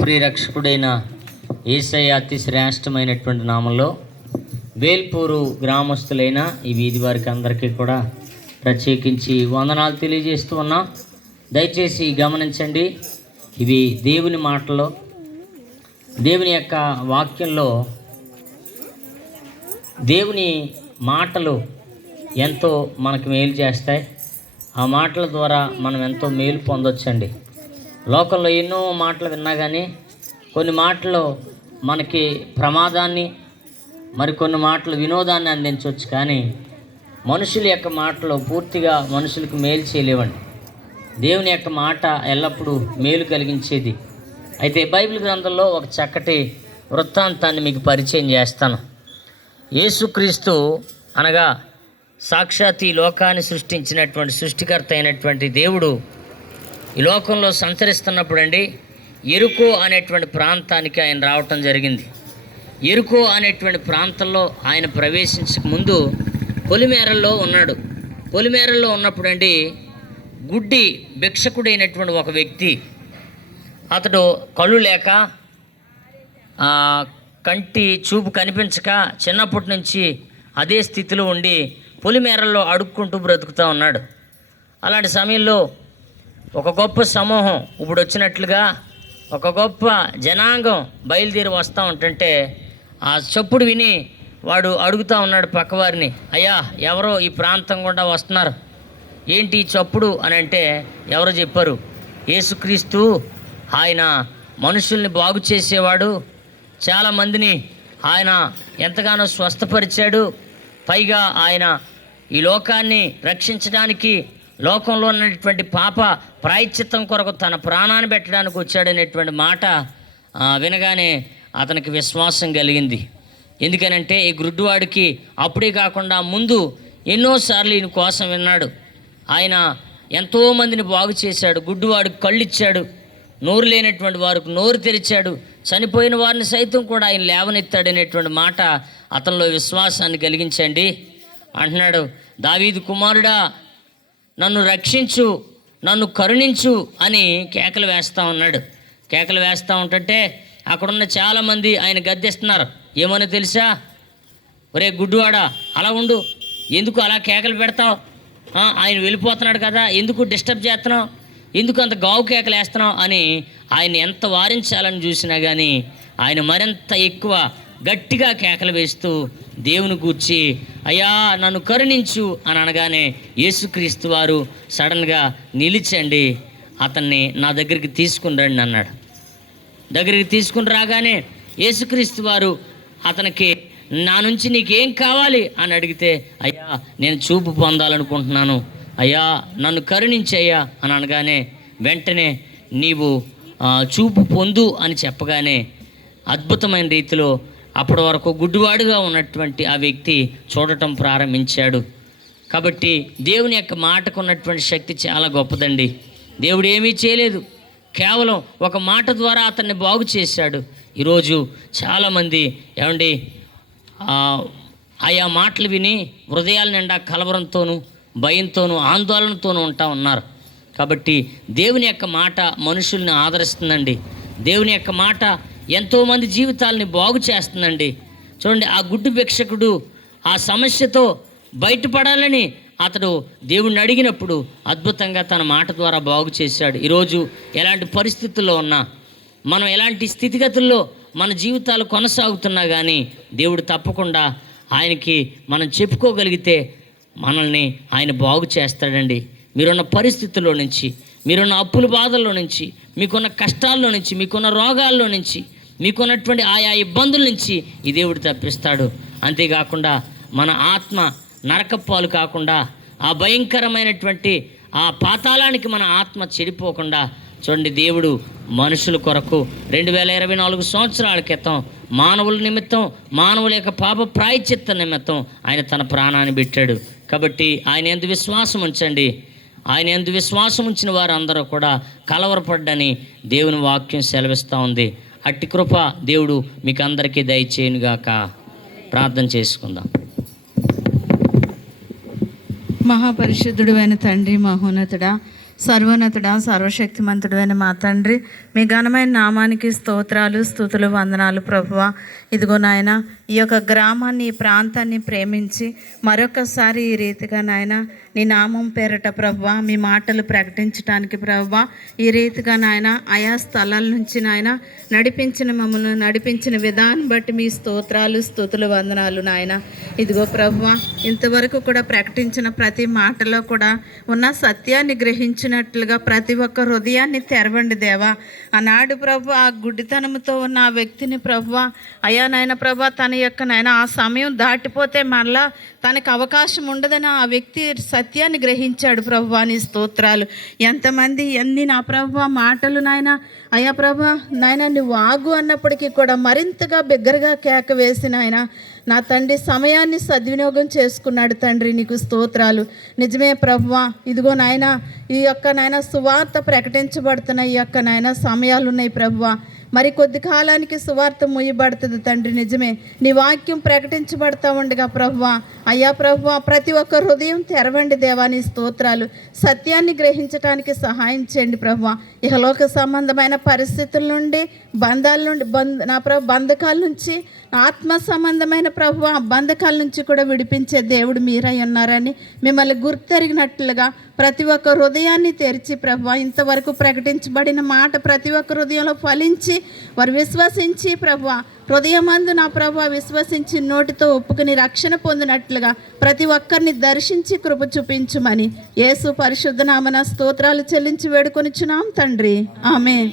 ప్రియరక్షకుడైన యేసయ్య అతి శ్రేష్టమైనటువంటి నామంలో వేల్పూరు గ్రామస్తులైన ఈ వీధి వారికి అందరికీ కూడా ప్రత్యేకించి వందనాలు తెలియజేస్తూ ఉన్నాం. దయచేసి గమనించండి, ఇవి దేవుని మాటలు, దేవుని యొక్క వాక్యంలో దేవుని మాటలు ఎంతో మనకు మేలు చేస్తాయి. ఆ మాటల ద్వారా మనం ఎంతో మేలు పొందొచ్చండి. లోకంలో ఎన్నో మాటలు విన్నా కానీ కొన్ని మాటలు మనకి ప్రమాదాన్ని, మరికొన్ని మాటలు వినోదాన్ని అందించవచ్చు. కానీ మనుషుల యొక్క మాటలు పూర్తిగా మనుషులకు మేలు చేయలేవండి. దేవుని యొక్క మాట ఎల్లప్పుడూ మేలు కలిగించేది. అయితే బైబిల్ గ్రంథంలో ఒక చక్కటి వృత్తాంతాన్ని మీకు పరిచయం చేస్తాను. యేసుక్రీస్తు అనగా సాక్షాత్ ఈ లోకాన్ని సృష్టించినటువంటి సృష్టికర్త అయినటువంటి దేవుడు ఈ లోకంలో సంచరిస్తున్నప్పుడు అండి, ఎరుకో అనేటువంటి ప్రాంతానికి ఆయన రావటం జరిగింది. ఎరుకో అనేటువంటి ప్రాంతంలో ఆయన ప్రవేశించక ముందు పొలిమేరల్లో ఉన్నాడు. పొలిమేరల్లో ఉన్నప్పుడు అండి, గుడ్డి భిక్షకుడైనటువంటి ఒక వ్యక్తి, అతడు కళ్ళు లేక కంటి చూపు కనిపించక చిన్నప్పటి నుంచి అదే స్థితిలో ఉండి పొలిమేరల్లో అడుక్కుంటూ బ్రతుకుతూ ఉన్నాడు. అలాంటి సమయంలో ఒక గొప్ప సమూహం ఇప్పుడు వచ్చినట్లుగా ఒక గొప్ప జనాంగం బయలుదేరి వస్తూ ఉంటుంటే ఆ చప్పుడు విని వాడు అడుగుతూ ఉన్నాడు పక్కవారిని, అయ్యా ఎవరో ఈ ప్రాంతం గుండా వస్తున్నారు, ఏంటి ఈ చప్పుడు అని అంటే ఎవరో చెప్పారు, యేసుక్రీస్తు ఆయన మనుషుల్ని బాగు చేసేవాడు, చాలామందిని ఆయన ఎంతగానో స్వస్థపరిచాడు, పైగా ఆయన ఈ లోకాన్ని రక్షించడానికి, లోకంలో ఉన్నటువంటి పాప ప్రాయశ్చిత్తం కొరకు తన ప్రాణాన్ని పెట్టడానికి వచ్చాడనేటువంటి మాట వినగానే అతనికి విశ్వాసం కలిగింది. ఎందుకనంటే ఈ గుడ్డివాడికి అప్పుడే కాకుండా ముందు ఎన్నోసార్లు ఈయన కోసం విన్నాడు. ఆయన ఎంతోమందిని బాగు చేశాడు, గుడ్డివాడికి కళ్ళు ఇచ్చాడు, నోరు లేనటువంటి వారికి నోరు తెరిచాడు, చనిపోయిన వారిని సైతం కూడా ఆయన లేవనెత్తాడనేటువంటి మాట అతనిలో విశ్వాసాన్ని కలిగించండి. అంటున్నాడు, దావీదు కుమారుడా నన్ను రక్షించు, నన్ను కరుణించు అని కేకలు వేస్తూ ఉన్నాడు. కేకలు వేస్తూ ఉంటుంటే అక్కడున్న చాలామంది ఆయన గద్దిస్తున్నారు. ఏమని తెలుసా, ఒరే గుడ్డివాడా అలా ఉండు, ఎందుకు అలా కేకలు పెడతావు, ఆయన వెళ్ళిపోతున్నాడు కదా, ఎందుకు డిస్టర్బ్ చేస్తున్నావు, ఎందుకు అంత గావు కేకలు వేస్తున్నావు అని ఆయన ఎంత వారించాలని చూసినా కానీ ఆయన మరింత ఎక్కువ గట్టిగా కేకలు వేస్తూ దేవుని గూర్చి అయ్యా నన్ను కరుణించు అని అనగానే యేసుక్రీస్తు వారు సడన్గా నిలిచండి, అతన్ని నా దగ్గరికి తీసుకుని రండి అన్నాడు. దగ్గరికి తీసుకుని రాగానే యేసుక్రీస్తు వారు అతనికి నా నుంచి నీకేం కావాలి అని అడిగితే, అయ్యా నేను చూపు పొందాలనుకుంటున్నాను, అయ్యా నన్ను కరుణించయ్యా అని అనగానే వెంటనే నీవు చూపు పొందు అని చెప్పగానే అద్భుతమైన రీతిలో అప్పటి వరకు గుడ్డివాడుగా ఉన్నటువంటి ఆ వ్యక్తి చూడటం ప్రారంభించాడు. కాబట్టి దేవుని యొక్క మాటకు ఉన్నటువంటి శక్తి చాలా గొప్పదండి. దేవుడు ఏమీ చేయలేదు, కేవలం ఒక మాట ద్వారా అతన్ని బాగు చేశాడు. ఈరోజు చాలామంది ఏమండి ఆయా మాటలు విని హృదయాల నిండా కలవరంతోనూ భయంతోనూ ఆందోళనతోనూ ఉంటా ఉన్నారు. కాబట్టి దేవుని యొక్క మాట మనుషుల్ని ఆదరిస్తుందండి. దేవుని యొక్క మాట ఎంతోమంది జీవితాలని బాగు చేస్తుందండి. చూడండి, ఆ గుడ్డి భిక్షకుడు ఆ సమస్యతో బయటపడాలని అతడు దేవుణ్ణి అడిగినప్పుడు అద్భుతంగా తన మాట ద్వారా బాగు చేశాడు. ఈరోజు ఎలాంటి పరిస్థితుల్లో ఉన్నా, మనం ఎలాంటి స్థితిగతుల్లో మన జీవితాలు కొనసాగుతున్నా కానీ దేవుడు తప్పకుండా ఆయనకి మనం చెప్పుకోగలిగితే మనల్ని ఆయన బాగు చేస్తాడండి. మీరున్న పరిస్థితుల్లో నుంచి, మీరున్న అప్పుల బాధల్లో నుంచి, మీకున్న కష్టాల్లో నుంచి, మీకున్న రోగాల్లో నుంచి, మీకున్నటువంటి ఆయా ఇబ్బందుల నుంచి ఈ దేవుడు తప్పిస్తాడు. అంతేకాకుండా మన ఆత్మ నరకపాలు కాకుండా, ఆ భయంకరమైనటువంటి ఆ పాతాళానికి మన ఆత్మ చెడిపోకుండా చూడండి, దేవుడు మనుషుల కొరకు 2024 సంవత్సరాల క్రితం మానవుల నిమిత్తం, మానవుల యొక్క పాప ప్రాయశ్చిత్త నిమిత్తం ఆయన తన ప్రాణాన్ని పెట్టాడు. కాబట్టి ఆయన యందు విశ్వాసం ఉంచండి. ఆయన యందు విశ్వాసం ఉంచిన వారందరూ కూడా కలవరపడ్డని దేవుని వాక్యం సెలవిస్తూ ఉంది. అట్టి కృప దేవుడు మీకు అందరికీ దయచేయునుగాక. ప్రార్థన చేసుకుందాం. మహాపరిశుద్ధుడు అయిన తండ్రి, మహోన్నతుడా, సర్వోన్నతుడా, సర్వశక్తిమంతుడు అయిన మా తండ్రి, మీ ఘనమైన నామానికి స్తోత్రాలు, స్తుతులు, వందనాలు ప్రభువా. ఇదిగో నాయన, ఈ యొక్క గ్రామాన్ని, ఈ ప్రాంతాన్ని ప్రేమించి మరొకసారి ఈ రీతిగా నాయన నీ నామం పేరట ప్రభువా మీ మాటలు ప్రకటించడానికి ప్రభువా ఈ రీతిగా నాయన ఆయా స్థలాల నుంచి నాయన మమ్మల్ని నడిపించిన విధానం బట్టి మీ స్తోత్రాలు, స్తుతులు, వందనాలు నాయన. ఇదిగో ప్రభువా, ఇంతవరకు కూడా ప్రకటించిన ప్రతి మాటలో కూడా ఉన్న సత్యాన్ని గ్రహించినట్లుగా ప్రతి ఒక్క హృదయాన్ని తెరవండి దేవా. ఆనాడు ప్రభు ఆ గుడ్డితనంతో ఉన్న ఆ వ్యక్తిని ప్రభువా, అయ్యా నాయన ప్రభా, తన యొక్క నాయన ఆ సమయం దాటిపోతే మళ్ళా తనకు అవకాశం ఉండదని ఆ వ్యక్తి సత్యాన్ని గ్రహించాడు ప్రభువా. నీ స్తోత్రాలు. ఎంతమంది ఎన్ని నా ప్రభువా మాటలు నాయన, అయ్యా ప్రభా నాయన నువ్వు ఆగు అన్నప్పటికీ కూడా మరింతగా బిగ్గరగా కేక వేసిన ఆయన నా తండ్రి సమయాన్ని సద్వినియోగం చేసుకున్నాడు. తండ్రి నీకు స్తోత్రాలు. నిజమే ప్రభువా, ఇదిగో నాయన ఈ యొక్క నాయన సువార్త ప్రకటించబడుతున్న ఈ యొక్క నాయన సమయాలు ఉన్నాయి ప్రభువా. మరి కొద్ది కాలానికి సువార్త ముయ్యబడుతుంది తండ్రి. నిజమే, నీ వాక్యం ప్రకటించబడతా ఉండగా ప్రభువా, అయ్యా ప్రభువా, ప్రతి ఒక్క హృదయం తెరవండి దేవా. నీ స్తోత్రాలు. సత్యాన్ని గ్రహించడానికి సహాయం చేయండి ప్రభువా. ఇహలోక సంబంధమైన పరిస్థితుల నుండి, బంధాల నుండి, నా ప్రభు బంధకాల నుంచి, ఆత్మ సంబంధమైన ప్రభువా బంధకాల నుంచి కూడా విడిపించే దేవుడు మీరై ఉన్నారని మిమ్మల్ని గుర్తెరిగినట్లుగా ప్రతి ఒక్క హృదయాన్ని తెరిచి ప్రభువా ఇంతవరకు ప్రకటించబడిన మాట ప్రతి ఒక్క హృదయంలో ఫలించి వారు విశ్వసించి ప్రభువా హృదయమందు నా ప్రభువా విశ్వసించి నోటితో ఒప్పుకుని రక్షణ పొందినట్లుగా ప్రతి ఒక్కరిని దర్శించి కృప చూపించుమని యేసు పరిశుద్ధ నామన స్తోత్రాలు చెల్లించి వేడుకొనిచున్నాం తండ్రి. ఆమేన్.